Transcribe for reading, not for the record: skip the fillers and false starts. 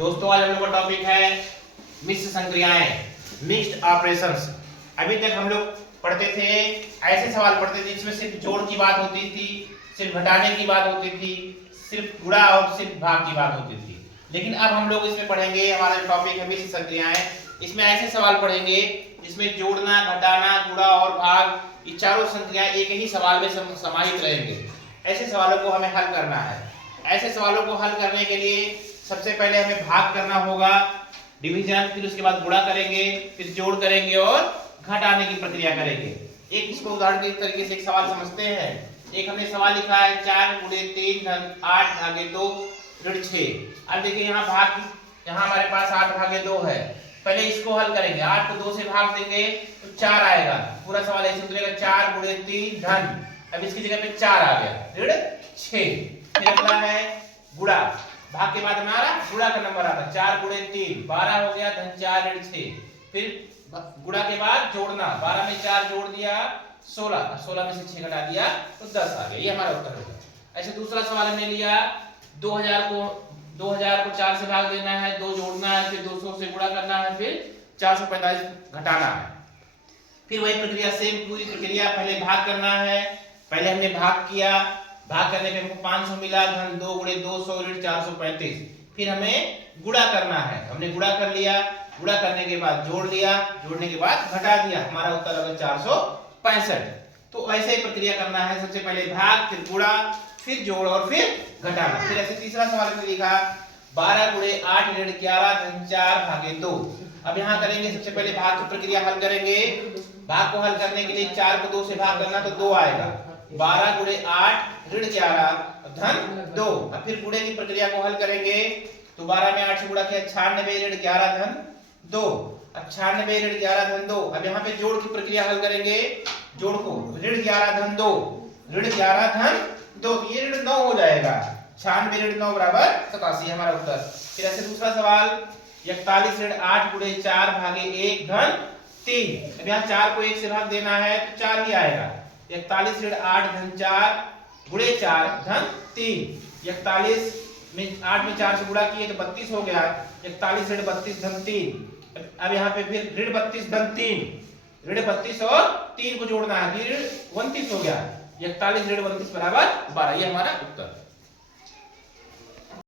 दोस्तों आज हम लोग का टॉपिक है मिश्र संक्रियाएं, मिक्स्ड ऑपरेशंस। अभी तक हम लोग पढ़ते थे, ऐसे सवाल पढ़ते थे जिसमें सिर्फ जोड़ की बात होती थी, सिर्फ घटाने की बात होती थी, सिर्फ गुणा और सिर्फ भाग की बात होती थी। लेकिन अब हम लोग इसमें पढ़ेंगे, हमारा टॉपिक है मिश्र संक्रियाएं। इसमें ऐसे सवाल पढ़ेंगे जिसमें जोड़ना, घटाना, गुणा और भाग, ये चारों संक्रियाएं एक ही सवाल में समाहित रहेंगे। ऐसे सवालों को हमें हल करना है। ऐसे सवालों को हल करने के लिए सबसे पहले हमें भाग करना होगा, डिवीजन, फिर उसके बाद गुणा करेंगे, फिर जोड़ करेंगे और घटाने की प्रक्रिया करेंगे। एक इसको उदाहरण के तरीके से एक सवाल समझते हैं। एक हमने सवाल लिखा है 4 गुणे 3 धन 8 भागे 2 ऋण 6। अब देखिए यहाँ भाग, यहाँ हमारे पास 8 भागे 2 है। पहले इसको हल करेंगे, 8 को 2 से भाग देंगे तो 4 आएगा। पूरा सवाल ऐसे उतरेगा 4 गुणे 3 धन, अब इसकी जगह पे 4 आ गया, ऋण 6। फिर अगला है गुणा, भाग के बाद हमारा गुणा का नंबर आता है 4 गुणे 3 12 हो गया, धन 4 ऋण 6। फिर गुणा के बाद जोड़ना, 12 में 4 जोड़ दिया 16, 16 में से 6 घटा दिया तो 10 आ गया। ये हमारा उत्तर होगा। ऐसे दूसरा सवाल हमने लिया 2000 को 4 से भाग देना है, 2 जोड़ना है, फिर 200 से गुणा करना है, फिर 445 घटाना है। फिर वही प्रक्रिया, सेम पूरी प्रक्रिया, पहले भाग करना है। पहले हमने भाग किया, भाग करने पे हमको 500 मिला, धन 2 गुणे 200 ऋण 435। फिर हमें गुणा करना है, हमने गुणा कर लिया, गुणा करने के बाद जोड़ लिया, जोड़ने के बाद घटा दिया, हमारा उत्तर आ गया 465। तो ऐसे ही प्रक्रिया करना है, सबसे पहले भाग, फिर गुणा, फिर जोड़ और फिर घटाना। फिर ऐसे तीसरा सवाल में लिखा 12 गुणे 8 ऋण 11 धन 4 भागे 2। अब यहाँ करेंगे, सबसे पहले भाग की प्रक्रिया हल करेंगे। भाग को हल करने के लिए 4 को 2 से भाग करना तो 2 आएगा, 12 गुणे 8 ऋण 11 धन 2। अब फिर गुणे की प्रक्रिया को हल करेंगे तो 12 में 8 से गुणा किया 96 ऋण 11 धन 2। अब 96 ऋण 11 धन 2। अब यहाँ पे जोड़ की प्रक्रिया हल करेंगे, जोड़ को ऋण 11 धन 2, ऋण 11 धन 2, ये ऋण 9 हो जाएगा, 96 ऋण 9 बराबर 87, हमारा उत्तर। फिर ऐसे दूसरा सवाल 41 ऋण 8 गुणे 4 भागे 1 धन 3। अब यहाँ 4 को 1 से भाग देना है तो 4 ही आएगा, 41 ऋण 8 धन 4 गुणे 4 धन 3। 41 में 8 में 4 से गुणा किए तो 32 हो गया, 41 ऋण 32 धन 3। अब यहाँ पे फिर ऋण 32 धन 3, ऋण 32 और 3 को जोड़ना है, ऋण 29 हो गया, 41 ऋण 29 बराबर 12। ये हमारा उत्तर।